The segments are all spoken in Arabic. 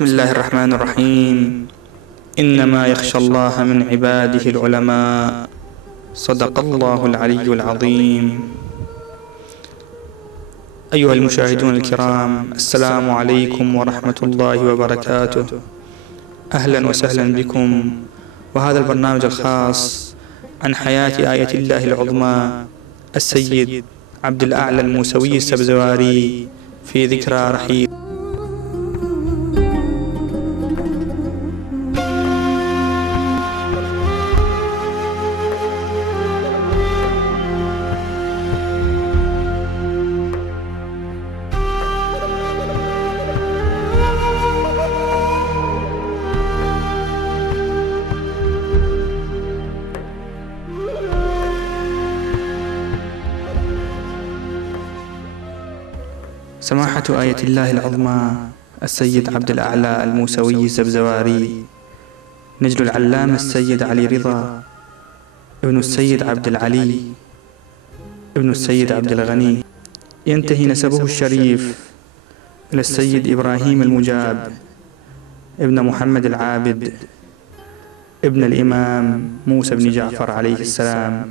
بسم الله الرحمن الرحيم. إنما يخشى الله من عباده العلماء. صدق الله العلي العظيم. أيها المشاهدون الكرام، السلام عليكم ورحمة الله وبركاته. أهلا وسهلا بكم، وهذا البرنامج الخاص عن حياة آية الله العظمى السيد عبد الأعلى الموسوي السبزواري في ذكرى رحيل. سماحة آية الله العظمى السيد عبد الأعلى الموسوي السبزواري، نجل العلامة السيد علي رضا ابن السيد عبد العلي ابن السيد عبد الغني، ينتهي نسبه الشريف إلى السيد إبراهيم المجاب ابن محمد العابد ابن الإمام موسى بن جعفر عليه السلام.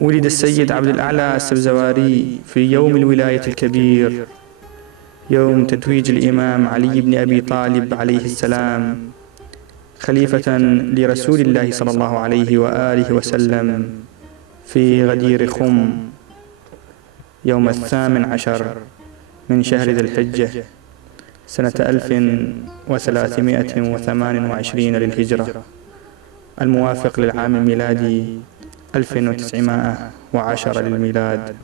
ولد السيد عبد الأعلى السبزواري في يوم الولاية الكبير، يوم تتويج الإمام علي بن أبي طالب عليه السلام خليفة لرسول الله صلى الله عليه وآله وسلم في غدير خم يوم 18 من شهر ذي الحجة سنة 1328 للهجرة، الموافق للعام الميلادي 1910 للميلاد.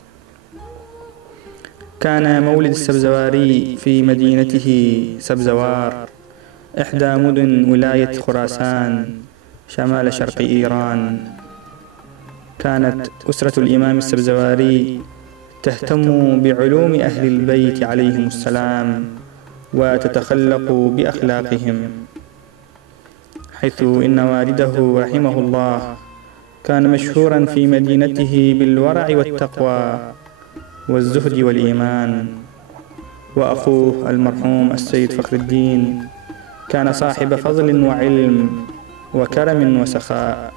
كان مولد السبزواري في مدينته سبزوار، إحدى مدن ولاية خراسان شمال شرق إيران. كانت أسرة الإمام السبزواري تهتم بعلوم أهل البيت عليهم السلام وتتخلق بأخلاقهم، حيث إن والده رحمه الله كان مشهورا في مدينته بالورع والتقوى والزهد والإيمان. وأخوه المرحوم السيد فخر الدين كان صاحب فضل وعلم وكرم وسخاء.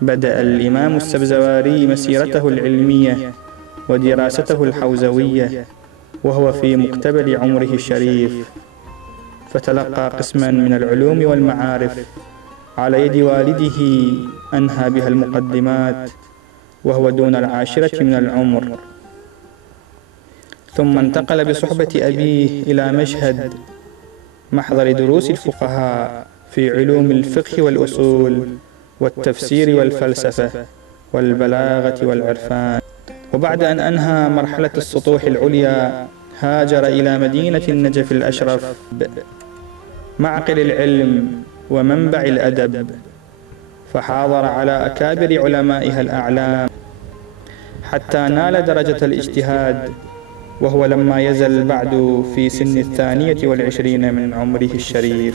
بدأ الإمام السبزواري مسيرته العلمية ودراسته الحوزوية وهو في مقتبل عمره الشريف، فتلقى قسما من العلوم والمعارف على يد والده أنهى بها المقدمات وهو دون 10 من العمر، ثم انتقل بصحبة أبيه إلى مشهد محضر دروس الفقهاء في علوم الفقه والأصول والتفسير والفلسفة والبلاغة والعرفان. وبعد أن أنهى مرحلة السطوح العليا هاجر إلى مدينة النجف الأشرف، معقل العلم ومنبع الأدب، فحاضر على أكابر علمائها الأعلام حتى نال درجة الاجتهاد، وهو لما يزل بعد في سن 22 من عمره الشريف.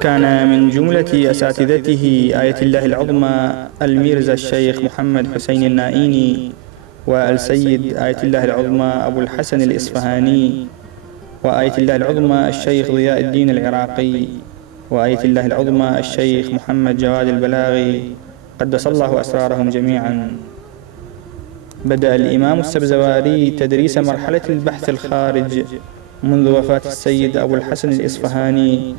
كان من جملة أساتذته آية الله العظمى الميرزا الشيخ محمد حسين النائيني، والسيد آية الله العظمى أبو الحسن الإصفهاني، وآية الله العظمى الشيخ ضياء الدين العراقي، وآية الله العظمى الشيخ محمد جواد البلاغي، قدس الله أسرارهم جميعا. بدأ الإمام السبزواري تدريس مرحلة البحث الخارج منذ وفاة السيد أبو الحسن الإصفهاني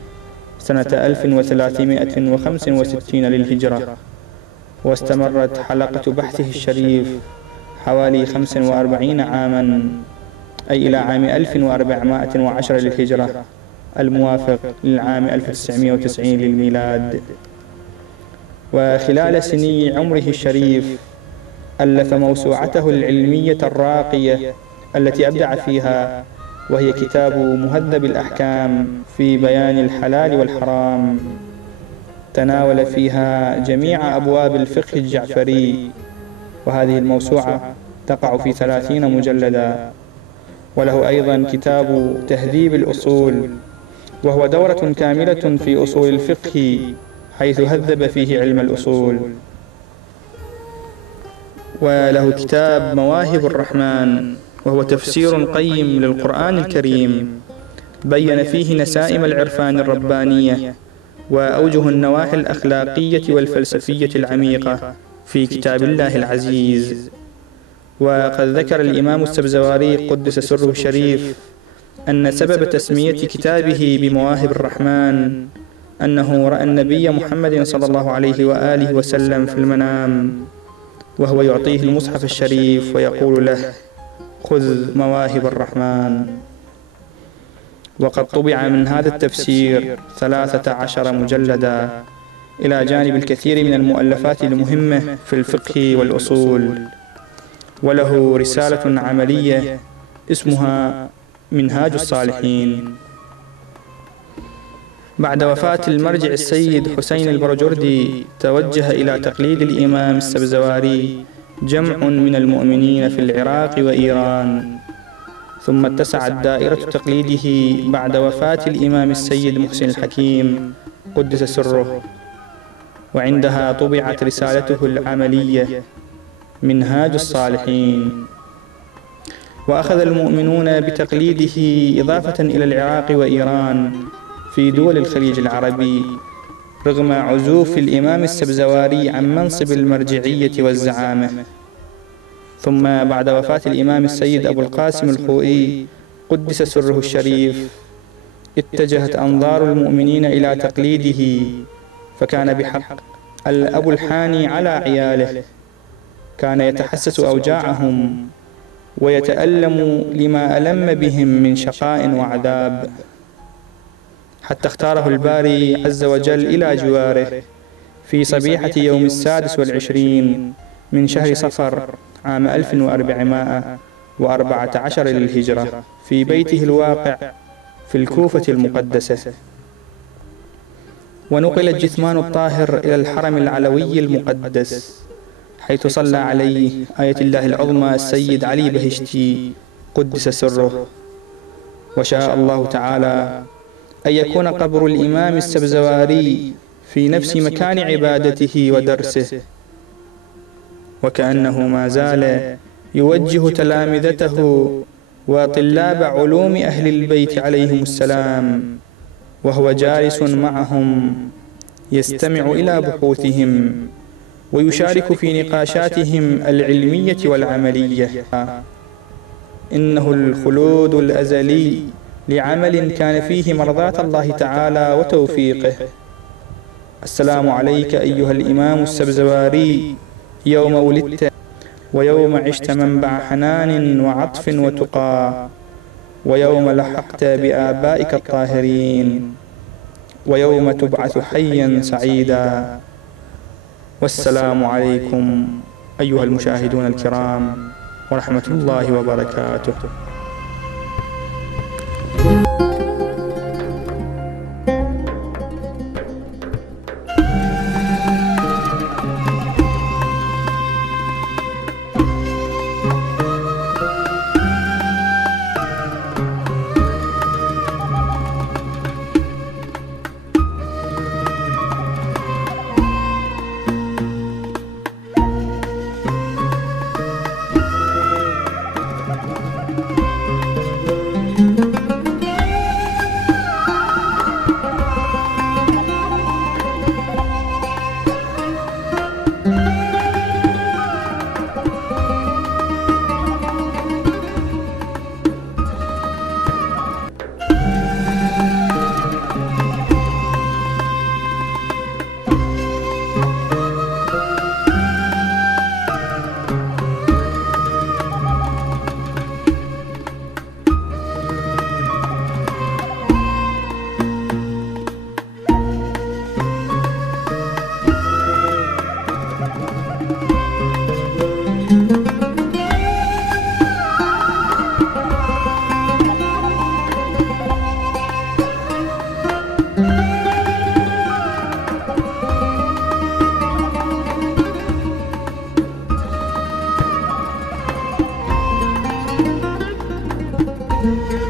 سنة 1365 للهجرة، واستمرت حلقة بحثه الشريف حوالي 45 عاما، أي إلى عام 1410 للهجرة، الموافق للعام 1990 للميلاد. وخلال سني عمره الشريف ألف موسوعته العلمية الراقية التي أبدع فيها، وهي كتاب مهذب الأحكام في بيان الحلال والحرام. تناول فيها جميع أبواب الفقه الجعفري، وهذه الموسوعة تقع في 30 مجلدا. وله أيضا كتاب تهذيب الأصول، وهو دورة كاملة في أصول الفقه، حيث هذب فيه علم الأصول. وله كتاب مواهب الرحمن، وهو تفسير قيم للقرآن الكريم، بين فيه نسائم العرفان الربانية وأوجه النواحي الأخلاقية والفلسفية العميقة في كتاب الله العزيز. وقد ذكر الإمام السبزواري قدس سره الشريف أن سبب تسمية كتابه بمواهب الرحمن أنه رأى النبي محمد صلى الله عليه وآله وسلم في المنام، وهو يعطيه المصحف الشريف ويقول له: خذ مواهب الرحمن. وقد طبع من هذا التفسير 13 مجلدا، إلى جانب الكثير من المؤلفات المهمة في الفقه والأصول. وله رسالة عملية اسمها منهاج الصالحين. بعد وفاة المرجع السيد حسين البرجردي، توجه إلى تقليد الإمام السبزواري جمع من المؤمنين في العراق وإيران، ثم اتسعت دائرة تقليده بعد وفاة الإمام السيد محسن الحكيم قدس سره، وعندها طبعت رسالته العملية منهاج الصالحين. وأخذ المؤمنون بتقليده إضافة إلى العراق وإيران في دول الخليج العربي، رغم عزوف الإمام السبزواري عن منصب المرجعية والزعامة. ثم بعد وفاة الإمام السيد أبو القاسم الخوئي قدس سره الشريف، اتجهت أنظار المؤمنين إلى تقليده، فكان بحق الأب الحاني على عياله، كان يتحسس أوجاعهم ويتألم لما ألم بهم من شقاء وعذاب، حتى اختاره الباري عز وجل إلى جواره في صبيحة يوم 26 من شهر صفر عام 1414 للهجرة في بيته الواقع في الكوفة المقدسة. ونقل الجثمان الطاهر إلى الحرم العلوي المقدس، حيث صلى عليه آية الله العظمى السيد علي بهشتي قدس سره. وشاء الله تعالى أن يكون قبر الإمام السبزواري في نفس مكان عبادته ودرسه، وكأنه ما زال يوجه تلامذته وطلاب علوم أهل البيت عليهم السلام، وهو جالس معهم يستمع إلى بحوثهم ويشارك في نقاشاتهم العلمية والعملية. إنه الخلود الأزلي لعمل كان فيه مرضاة الله تعالى وتوفيقه. السلام عليك أيها الإمام السبزواري، يوم ولدت ويوم عشت منبع حنان وعطف وتقى، ويوم لحقت بآبائك الطاهرين، ويوم تبعث حيا سعيدا. والسلام عليكم أيها المشاهدون الكرام ورحمة الله وبركاته. العظمى.